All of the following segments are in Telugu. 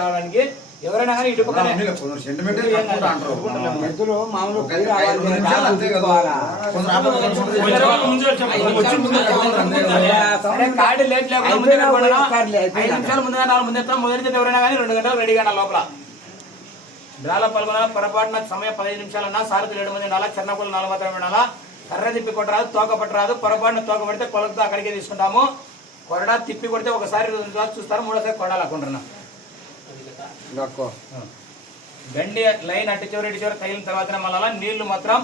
రావడానికి ఎవరైనా కానీ ఇటు కార్డు లేట్ లేకుండా 5 నిమిషాలు ముందుగా 4 ముందు మొదటి ఎవరైనా కానీ 2 గంటలు రెడీగా లోపల డ్రాల పాల్గొనాల. పొరపాటున సమయం 15 నిమిషాలన్నా సారథులు 7 మంది ఉండాలా, చెన్నకులు 4 మాత్రమే ఉండాలా. కర్ర తిప్పి కొట్టరాదు, తోక పట్టరాదు. పొరపాటున తోక పడితే కొలతో అక్కడికే తీసుకుంటాము. కొరడా తిప్పి కొడితే ఒకసారి చూస్తారు, మూడోసారి కొడాలనుకుంటున్నా. గండి లైన్ అట్టి చివరి ఇటు చివరి తగిలిన తర్వాత మళ్ళా నీళ్లు మాత్రం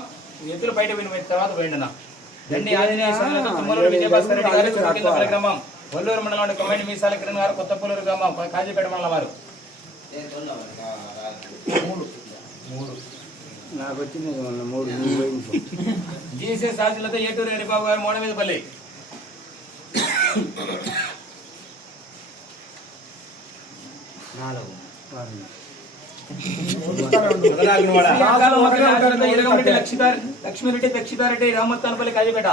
ఎత్తులు బయట వినిపోయిన తర్వాత పోయిండున్నా. గండి ఆంజనేయ స్వామి తుమ్మలూరు విజయభాస్కర్ రెడ్డి గారు కిందపల్లి గ్రామం, వల్లూరు మండలం కమ్మండి మీసాల కిరణ్ గారు, కొత్తపల్లూరు గ్రామం, కాజీపేట మండలం వారు. నాకు వచ్చింది 3 జీసీ సాధ్యులతో ఏటూరు హరిబాబు గారు, మోడమీదపల్లి. లక్ష్మీరెడ్డి దక్షితారెడ్డి, రామత్తానపల్లి, కాజీపేట.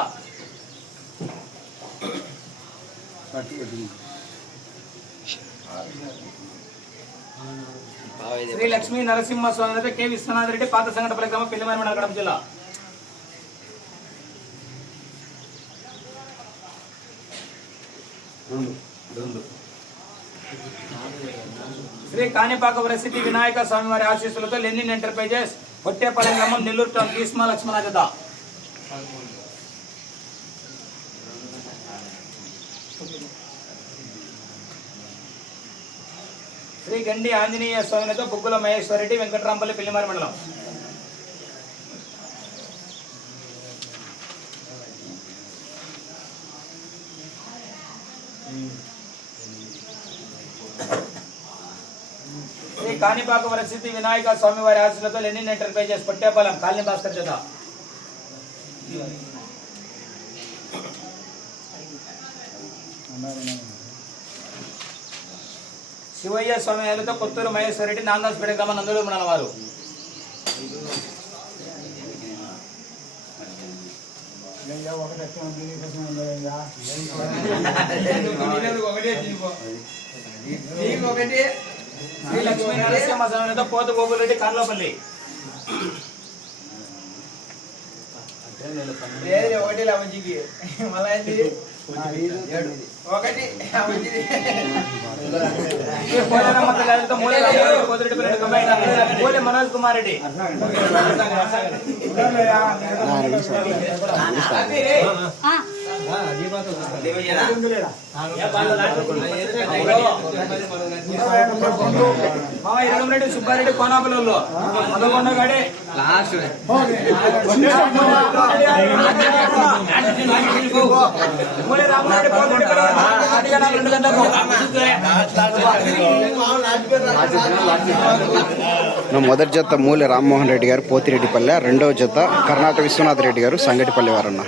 శ్రీ లక్ష్మీ నరసింహస్వామి, కె విశ్వనాథ్ రెడ్డి, పాత సంగటపల్లి గ్రామం, పెళ్లిమారి మండలం, కడప జిల్లా. శ్రీ కాణిపాక వరసిద్ధి వినాయక స్వామి వారి ఆశీస్సులతో లెనిన్ ఎంటర్ప్రైజెస్, పొట్టేపల్లి గ్రామం, నెల్లూరు టౌన్, భీష్మ లక్ష్మణ జత. శ్రీ గండి ఆంజనేయ స్వామితో బుగ్గుల మహేశ్వరరెడ్డి, వెంకటరాంపల్లి, పెళ్లిమారి మండలం. శ్రీ కాణిపాక వరసిద్ధి వినాయక స్వామి వారి ఆశీస్సులతో Lenin enterprises, Pottepalem, colony Bhaskar జత. శివయ్య స్వామి కొత్తూరు మహేశ్వరరెడ్డి, నాందాస్పేట గ్రామం, నందలూరు మండలం వారు. శ్రీ లక్ష్మీ నరసింహ స్వామి పోతు గోగులరెడ్డి, కార్లపల్లి. మనోజ్ కుమార్ రెడ్డి. రెడ్డి సుబ్బారెడ్డి, కోనాపల్లిలో మదకొండగాడే. మొదటి జత మూల రామ్మోహన్ రెడ్డి గారు, పోతిరెడ్డిపల్లె. రెండవ జత కర్ణాటక విశ్వనాథ్ రెడ్డి గారు, సంగటిపల్లి వారన్న.